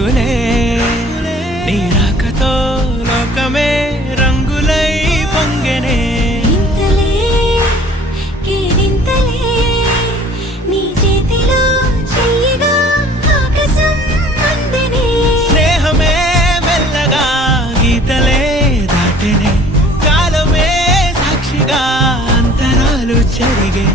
రంగులే నీ రాకతో లోకమే రంగులై పొంగెనే స్నేహమే మెల్లగా గీతలే దాటెనే కాలమే సాక్షిగా అంతరాలు చెరిగే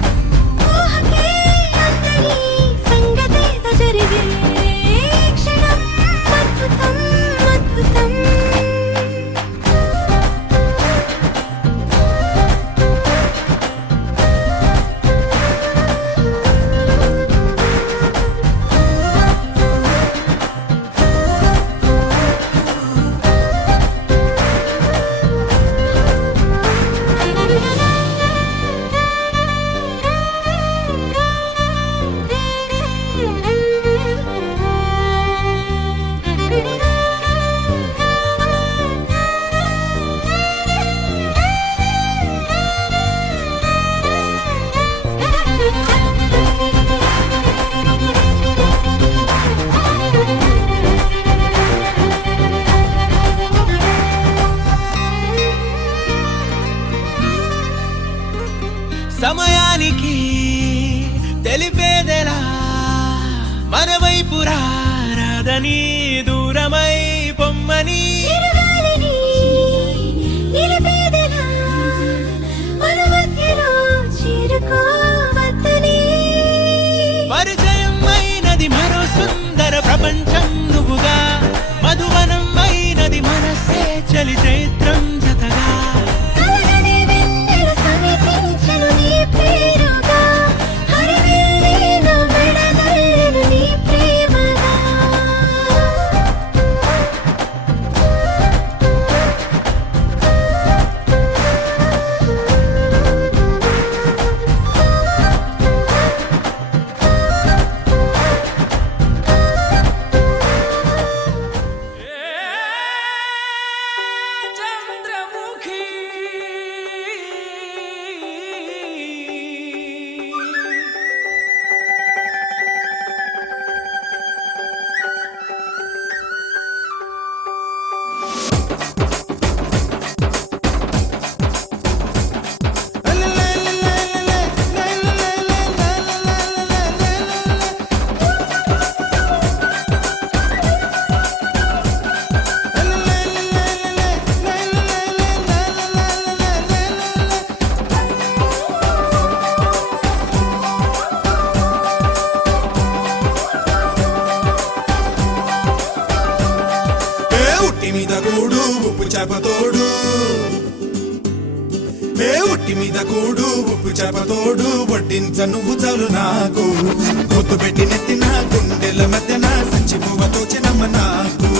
సమయానికి తెలిపేదెలా మన వైపు రాదని దూరమై పొమ్మని పరిచయం అయినది మరో సుందర ప్రపంచం నువ్వుగా మధువనం అయినది మనసే చలి చైత్రం జతగా మీద కూడు ఉప్పు చేపతోడు ఉట్టి మీద కూడు ఉప్పు చేపతోడు వడ్డించ నువ్వు చాలు నాకు పొత్తు పెట్టి నెత్తిన గుండెల మధ్యన సంచి పువ్వతో చిన్నమ్మ నాకు